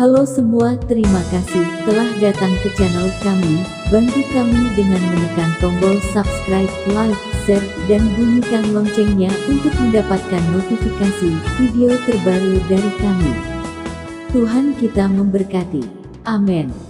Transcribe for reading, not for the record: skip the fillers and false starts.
Halo semua, terima kasih telah datang ke channel kami. Bantu kami dengan menekan tombol subscribe, like, share, dan bunyikan loncengnya untuk mendapatkan notifikasi video terbaru dari kami. Tuhan kita memberkati. Amin.